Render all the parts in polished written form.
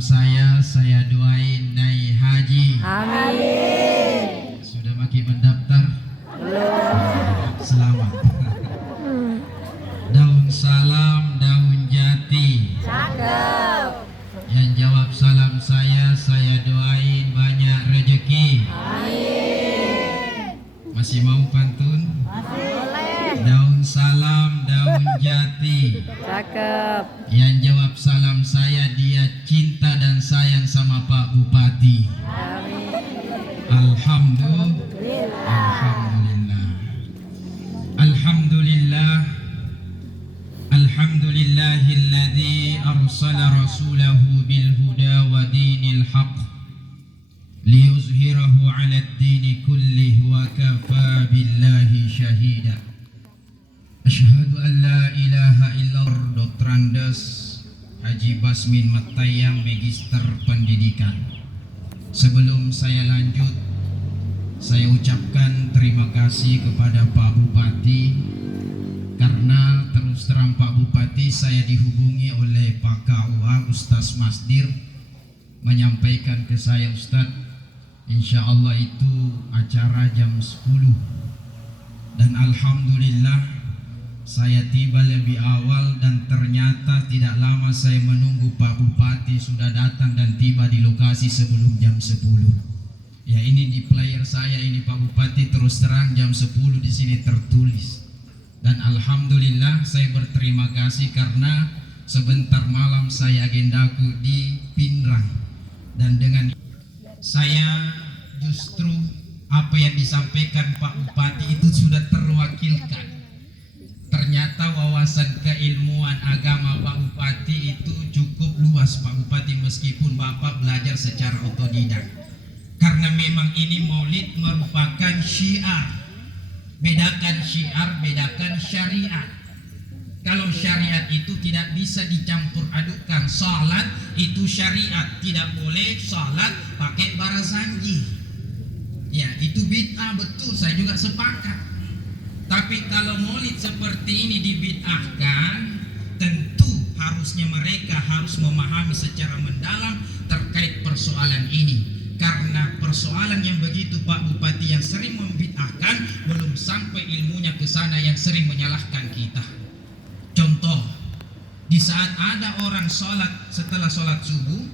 saya doain naik haji. Amin. Sudah makin mendaftar? Belum. Selamat. Daun salam, daun jati. Cakep. Yang jawab salam saya doain banyak rezeki. Amin. Masih mau pantun? Boleh. Daun salam, daun jati. Cakep. Yang jawab salam saya dia cinta dan sayang sama Pak Bupati. Amin. Alhamdulillah. Alhamdulillahilladzi arsala rasulahu bil huda wa dinil haq liyuzhirahu 'ala ad-din kullih wa kafa billahi syahida. Asyhadu an la ilaha illallah. Dr. Andes Haji Basmin Matayang, Magister Pendidikan. Sebelum saya lanjut, saya ucapkan terima kasih kepada Pak Bupati, karena terus terang Pak Bupati saya dihubungi oleh Pak KUA Ustaz Masdir menyampaikan ke saya, Ustaz, insya Allah itu acara jam 10, dan alhamdulillah saya tiba lebih awal, dan ternyata tidak lama saya menunggu Pak Bupati sudah datang dan tiba di lokasi sebelum jam 10. Ya, ini di player saya ini Pak Bupati terus terang jam 10 di sini tertulis. Dan alhamdulillah saya berterima kasih karena sebentar malam saya agendaku di Pinrang, dan dengan saya justru apa yang disampaikan Pak Bupati itu sudah terwakilkan. Ternyata wawasan keilmuan agama Pak Bupati itu cukup luas Pak Bupati, meskipun Bapak belajar secara otodidak. Karena memang ini maulid merupakan syiar. Bedakan syiar, bedakan syariat. Kalau syariat itu tidak bisa dicampur adukkan. Salat itu syariat, tidak boleh salat pakai barazanji. Ya, itu bid'ah, betul, saya juga sepakat. Tapi kalau maulid seperti ini dibid'ahkan, tentu harusnya mereka harus memahami secara mendalam terkait persoalan ini. Karena persoalan yang begitu Pak Bupati yang sering membid'ahkan, belum sampai ilmunya ke sana yang sering menyalahkan kita. Contoh, di saat ada orang sholat setelah sholat subuh,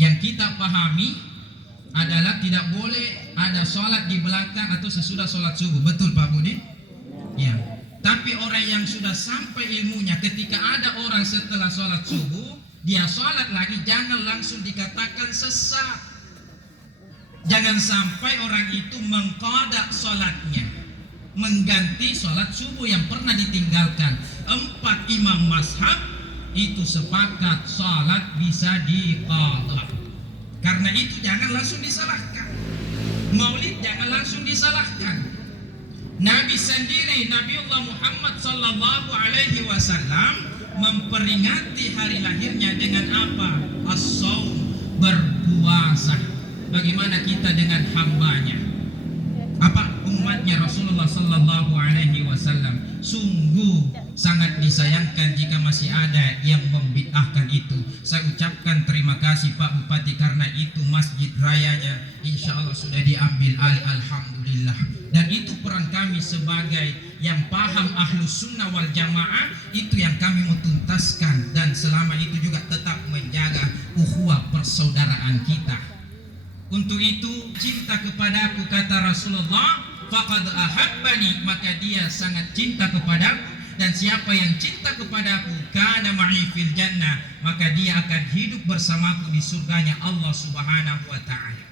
yang kita pahami adalah tidak boleh ada sholat di belakang atau sesudah sholat subuh. Betul Pak Budi? Ya. Tapi orang yang sudah sampai ilmunya, ketika ada orang setelah sholat subuh, dia sholat lagi, jangan langsung dikatakan sesat. Jangan sampai orang itu mengqada sholatnya, mengganti sholat subuh yang pernah ditinggalkan. 4 imam mazhab itu sepakat sholat bisa diqada. Karena itu jangan langsung disalahkan. Maulid jangan langsung disalahkan. Nabi sendiri, Nabiullah Muhammad sallallahu alaihi wasallam memperingati hari lahirnya dengan apa? As-shaum, berpuasa. Bagaimana kita dengan hambanya? Apa umatnya Rasulullah sallallahu alaihi wasallam? Sungguh sangat disayangkan jika masih ada yang membid'ahkan itu. Saya ucapkan terima kasih Pak Bupati, karena itu masjid rayanya insya Allah sudah diambil alih, alhamdulillah. Dan itu peran kami sebagai yang paham ahlus sunnah wal jamaah, itu yang kami mau tuntaskan, dan selama itu juga tetap menjaga ukhuwah persaudaraan kita. Untuk itu cinta kepadaku, kata Rasulullah, faqad ahabbani, maka dia sangat cinta kepadaku, dan siapa yang cinta kepadaku kana ma'i fil jannah, maka dia akan hidup bersamaku di surganya Allah Subhanahu wa ta'ala.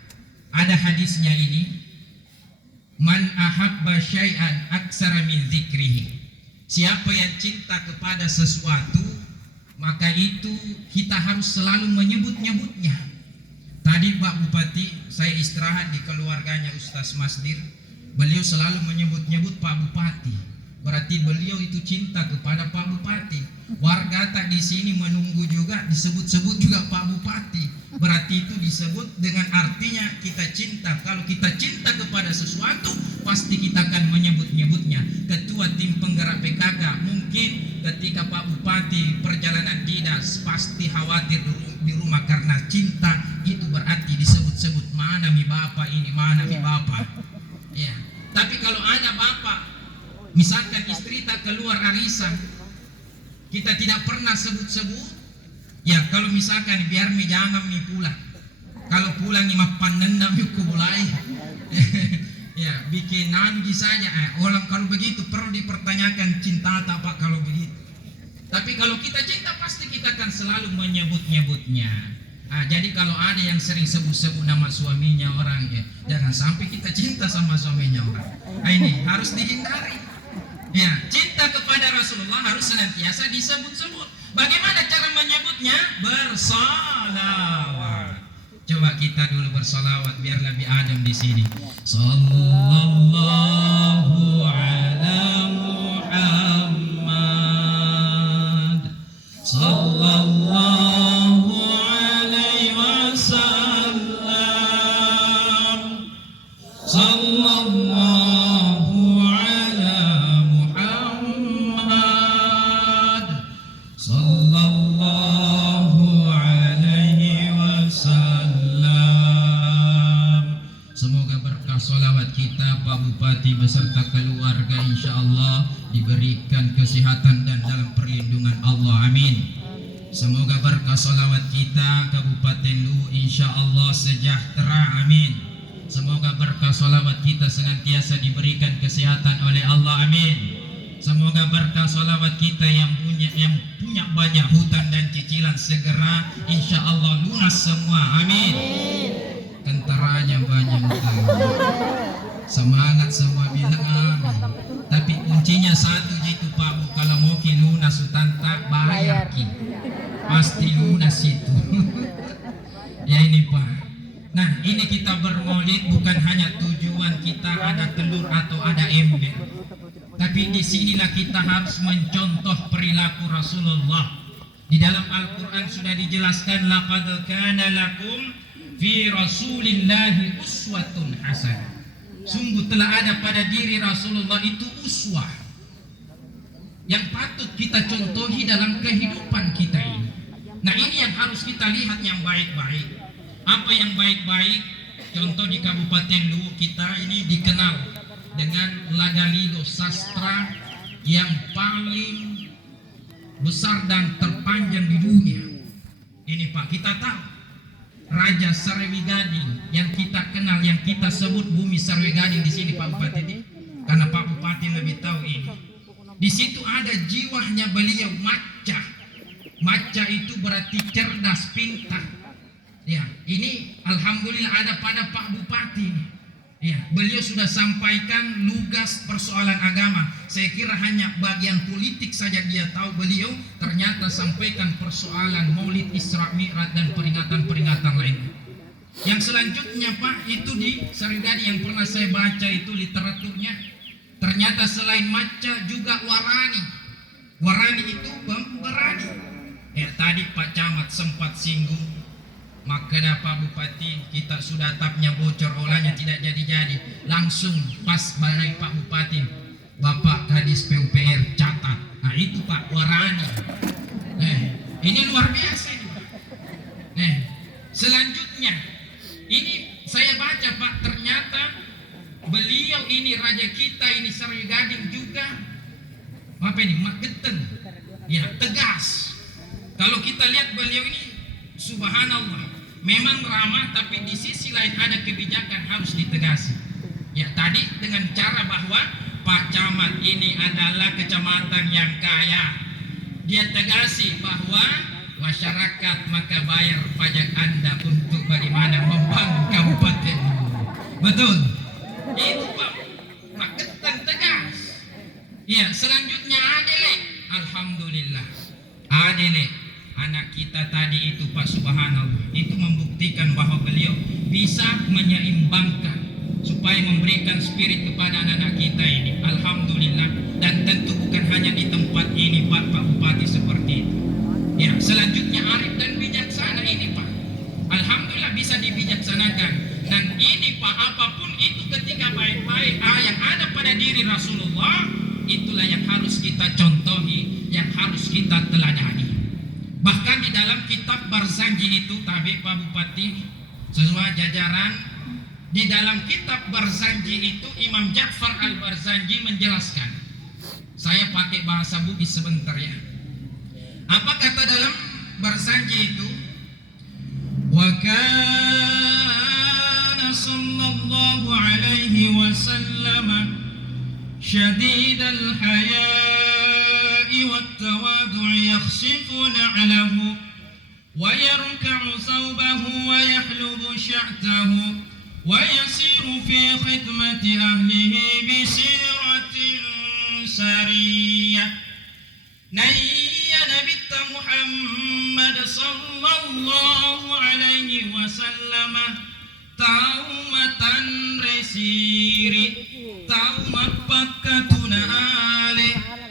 Ada hadisnya ini, man ahabba syai'an aksara min dzikrihi. Siapa yang cinta kepada sesuatu, maka itu kita harus selalu menyebut-nyebutnya. Tadi Pak Bupati, saya istirahat di keluarganya Ustaz Masdir. Beliau selalu menyebut-nyebut Pak Bupati. Berarti beliau itu cinta kepada Pak Bupati. Warga tak di sini menunggu juga, disebut-sebut juga Pak Bupati. Berarti itu disebut dengan artinya kita cinta. Kalau kita cinta kepada sesuatu, pasti kita akan menyebut-nyebutnya. Ketua tim penggerak PKK mungkin ketika Pak Bupati perjalanan dinas pasti khawatir di rumah karena cinta. Itu berarti disebut-sebut, mana mi bapak ini, mana mi bapak. Ya. Tapi kalau ada bapak, misalkan istri tak keluar arisan, kita tidak pernah sebut-sebut. Ya, kalau misalkan biar mi jangan mi pulang. Kalau pulang ima panenna mi kubulai. Ya, bikin nanti saja. Orang kalau begitu perlu dipertanyakan cinta tak Pak kalau begitu. Tapi kalau kita cinta pasti kita akan selalu menyebut-nyebutnya. Jadi kalau ada yang sering sebut-sebut nama suaminya orang, ya, jangan sampai kita cinta sama suaminya orang. Ini harus dihindari. Ya, cinta kepada Rasulullah harus senantiasa disebut-sebut. Bagaimana cara menyebutnya? Bersalawat. Coba kita dulu bersalawat biar lebih adem di sini. Sallallahu ala Muhammad. Sallallahu alaihi wasallam. Sallallahu Sallallahu alaihi wasallam. Semoga berkah salawat kita Pak Bupati beserta keluarga insya Allah diberikan kesehatan dan dalam perlindungan Allah, amin. Semoga berkah salawat kita Kabupaten Luwu insya Allah sejahtera, amin. Semoga berkah salawat kita senantiasa diberikan kesehatan oleh Allah, amin. Semoga berkah salawat kita yang punya banyak hutang dan cicilan segera insya Allah lunas semua, amin. Tentaranya banyak hutang. Semangat semua bilang amin. Tapi kuncinya satu gitu Pak Bu, kalau mau ki lunas hutang tak bayar ki, pasti lunas itu. Ya ini Pak. Nah ini kita bermaulid bukan hanya tujuan kita ada telur atau ada ember, tapi disinilah kita harus mencontoh perilaku Rasulullah. Di dalam Al-Quran sudah dijelaskan, laqad kana lakum fi rasulillahi uswatun hasanah. Sungguh telah ada pada diri Rasulullah itu uswah yang patut kita contohi dalam kehidupan kita ini. Nah ini yang harus kita lihat yang baik-baik. Apa yang baik-baik? Contoh di Kabupaten Luwu kita ini dikenal dengan Lagalido, sastra yang paling besar dan terpanjang di dunia. Ini Pak, kita tahu Raja Sarwi Gading yang kita kenal, yang kita sebut Bumi Sarwi Gading di sini Pak Bupati ini, karena Pak Bupati lebih tahu ini. Di situ ada jiwanya beliau, maca. Maca itu berarti cerdas, pintar. Ya, ini alhamdulillah ada pada Pak Bupati ini. Ya, beliau sudah sampaikan lugas persoalan agama. Saya kira hanya bagian politik saja dia tahu, beliau ternyata sampaikan persoalan Maulid, Isra Mi'raj dan peringatan-peringatan lain. Yang selanjutnya Pak, itu di Sarigadi yang pernah saya baca itu literaturnya, ternyata selain maca juga warani. Warani itu pemberani. Ya, tadi Pak Camat sempat singgung. Maka Pak Bupati kita sudah tapnya bocor olahnya tidak jadi-jadi. Langsung pas balai Pak Bupati, Bapak Kadis PUPR catat. Nah itu Pak warani. Ini luar biasa ini. Selanjutnya ini saya baca Pak, ternyata beliau ini raja kita ini Sarwi Gading juga apa ini Mageten. Ya tegas. Kalau kita lihat beliau ini subhanallah, memang ramah, tapi di sisi lain ada kebijakan harus ditegasi. Ya tadi dengan cara bahwa Pak Camat ini adalah kecamatan yang kaya, dia tegasi bahwa masyarakat maka bayar pajak Anda untuk bagaimana membangun kabupaten. Betul. Itu Pak Ketan tegas. Ya selanjutnya Adele, alhamdulillah Adele anak kita tadi itu Pak subhanallah, itu membuktikan bahwa beliau bisa menyeimbangkan supaya memberikan spirit kepada anak-anak kita ini. Alhamdulillah. Dan tentu bukan hanya di tempat ini Pak Bupati seperti itu. Ya, selanjutnya arif dan bijaksana ini Pak. Alhamdulillah bisa dibijaksanakan. Dan ini Pak, apapun itu ketika baik-baik yang ada pada diri Rasulullah, itulah yang harus kita contohi, yang harus kita teladani. Bahkan di dalam kitab Barzanji itu, Tabib Pak Bupati, sesuai jajaran, di dalam kitab Barzanji itu Imam Ja'far Al-Barzanji menjelaskan. Saya pakai bahasa Bugis sebentar ya. Apa kata dalam Barzanji itu? Wa kana sallallahu alaihi wasallam syadidal haya'i wat tawadu'i yakhsifu na'lahu wa yarka'u thawbahu wa yahlubu sya'tahu wa yasiru fi khidmati ahlihi bi siratin sariyah. Nayya nabitta Muhammad sallallahu alaihi wasallam taumatan resiri taumat pakatuna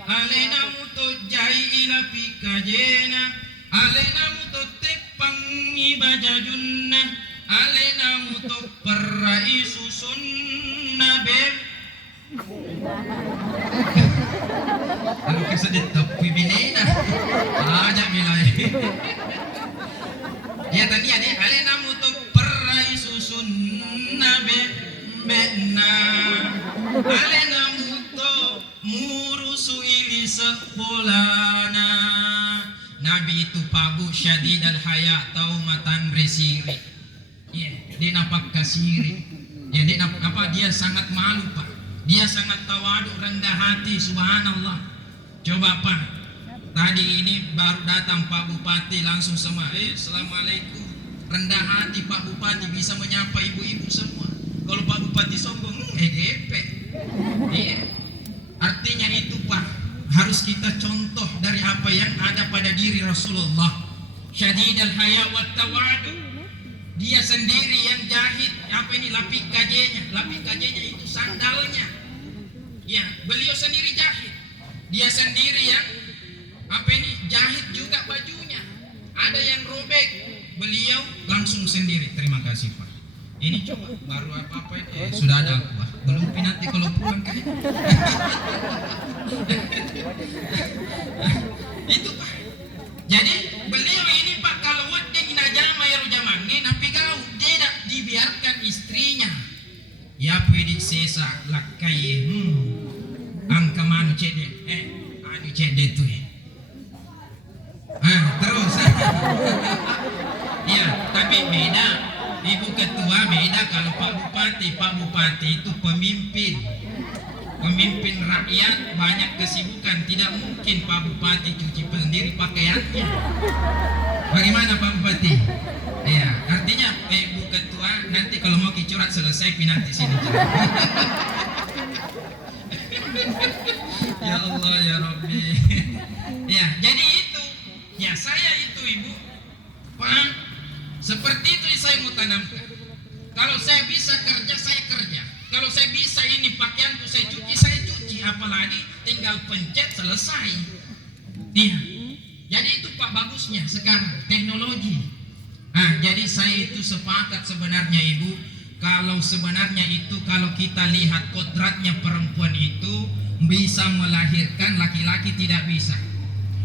alena mutojai ila pikajena alena mutotek pangi bajajunna alena mutok perai susunna beb. Ano kasi dito pibili na aja bilay. Ya tadi ada alena mutok perai susunna beb na alena mutok murusu ili sepolana. Nabi itu pabu syadid al haya taumatan resiri. Ya, dia napak kasiri. Ya, dia apa dia sangat malu Pak. Dia sangat tawadu, rendah hati, subhanallah. Coba Pak, tadi ini baru datang Pak Bupati langsung sama, assalamualaikum. Rendah hati Pak Bupati bisa menyapa ibu-ibu semua. Kalau Pak Bupati sombong, EGP. Iya. Artinya itu Pak, harus kita contoh dari apa yang ada pada diri Rasulullah. Syadidal haya wat tawadu. Dia sendiri yang jahit apa ini lapik kajenya itu sandalnya. Ya, beliau sendiri jahit. Dia sendiri yang apa ini jahit juga bajunya. Ada yang robek, beliau langsung sendiri. Terima kasih Pak. Ini cuma baru apa ini sudah ada aku Pak. Belum nanti kalau pulang kan. Itu Pak. Jadi beliau ini Pak kalau wadeng inajama ya rujamangi napi kau tidak dibiarkan istrinya. Ya pedi sesa lakai angka manu cede anu cede tu terus ya tapi beda ibu ketua beda kalau Pak Bupati itu pemimpin rakyat banyak kesibukan, tidak mungkin Pak Bupati cuci sendiri pakaiannya. Bagaimana Pak Bupati? Ya, artinya Bu Ketua nanti kalau mau kicurat selesai nanti sini. Ya Allah ya Rabbi. Ya, jadi itu. Ya, saya itu Ibu. Pak, seperti itu yang saya mau tanamkan. Kalau saya bisa kerja, saya kerja. Kalau saya bisa ini pakaianku saya cuci, apalagi tinggal pencet selesai. Iya. Jadi itu Pak bagusnya sekarang teknologi. Jadi saya itu sepakat sebenarnya Ibu, kalau sebenarnya itu kalau kita lihat kodratnya perempuan itu bisa melahirkan, laki-laki tidak bisa.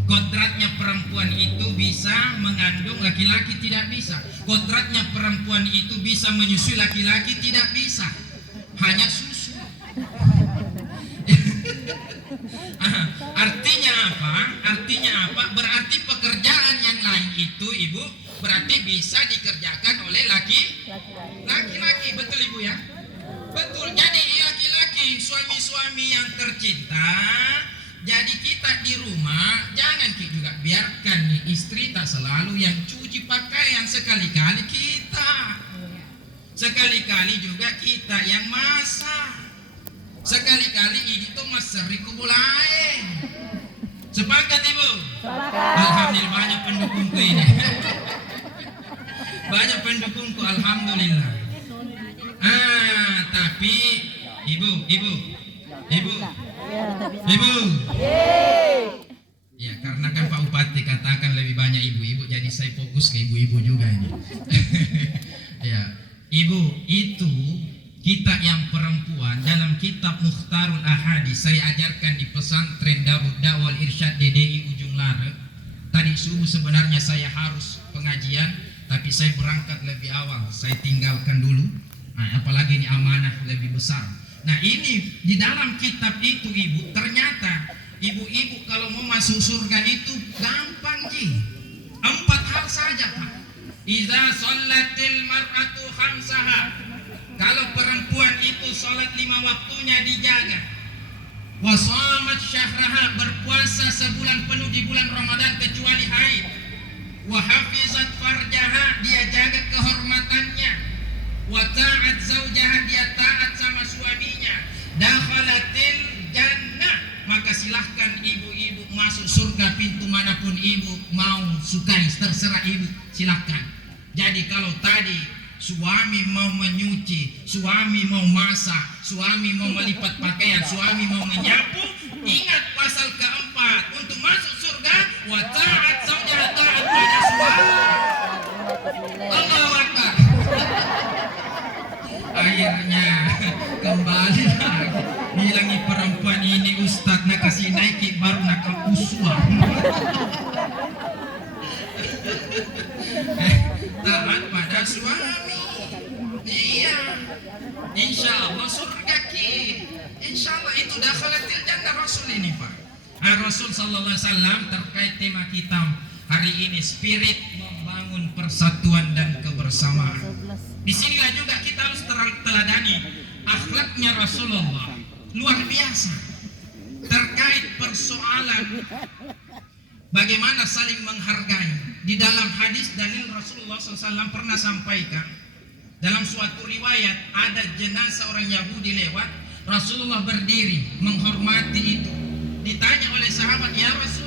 Kodratnya perempuan itu bisa mengandung, laki-laki tidak bisa. Kodratnya perempuan itu bisa menyusui, laki-laki tidak bisa. Hanya susu. Artinya apa? Berarti pekerjaan yang lain itu Ibu berarti bisa dikerjakan oleh laki-laki. Betul Ibu ya? Betul. Jadi laki-laki, suami-suami yang tercinta, jadi kita di rumah jangan juga biarkan nih istri tak selalu yang cuci pakaian, sekali-kali kita. Sekali-kali juga kita yang masak. Sekali-kali ini tuh maseri kubulain. Sepakat Ibu? Sepakat. Alhamdulillah banyak pendukungku ini. Banyak pendukungku, alhamdulillah. Tapi ibu, Ya. ibu. Ya, karena kan Pak Bupati katakan lebih banyak ibu-ibu, jadi saya fokus ke ibu-ibu juga ini. Ya, ibu itu kita yang perempuan dalam kitab Mukhtarul Ahadits saya ajarkan di pesantren Darud Da'wah Irsyad DDI Ujung Larep. Tadi subuh sebenarnya saya harus pengajian, tapi saya berangkat lebih awal. Saya tinggalkan dulu. Nah, apalagi ini amanah lebih besar. Nah, ini di dalam kitab itu ibu, ternyata ibu-ibu kalau mau masuk surga itu gampang ji. 4 hal saja Pak. Iza sholatil mar'atu khamsaha. Kalau perempuan itu sholat 5 waktunya dijaga. Wa shamat syahraha, berpuasa sebulan penuh di bulan Ramadan kecuali haid. Wa hafizat farjaha, dia jaga kehormatannya. Wa ta'at zaujaha, dia taat sama suaminya. Dakhalatil jannah, maka silahkan ibu-ibu masuk surga pintu manapun ibu mau sukai, terserah ibu, silahkan. Jadi kalau tadi suami mau menyuci, suami mau masak, suami mau melipat pakaian, suami mau menyapu, ingat pasal keempat untuk masuk surga, wa ta'at zaujaha, taat pada suami. Allahu Akbar. Akhirnya kembali lagi bilangi perempuan ini ustadz nak kasih naiki baru nak uswah. Taat pada suami. Iya, insya Allah surga ki. Insya Allah itu dakhalatil jannah Rasul ini Pak. Rasul sallallahu alaihi wasallam terkait tema kita hari ini, spirit membangun persatuan dan kebersamaan. Disinilah juga kita harus teladani akhlaknya Rasulullah, luar biasa terkait persoalan bagaimana saling menghargai. Di dalam hadis dalil Rasulullah SAW pernah sampaikan dalam suatu riwayat ada jenazah orang Yahudi lewat, Rasulullah berdiri menghormati itu. Ditanya oleh sahabat, ya Rasul,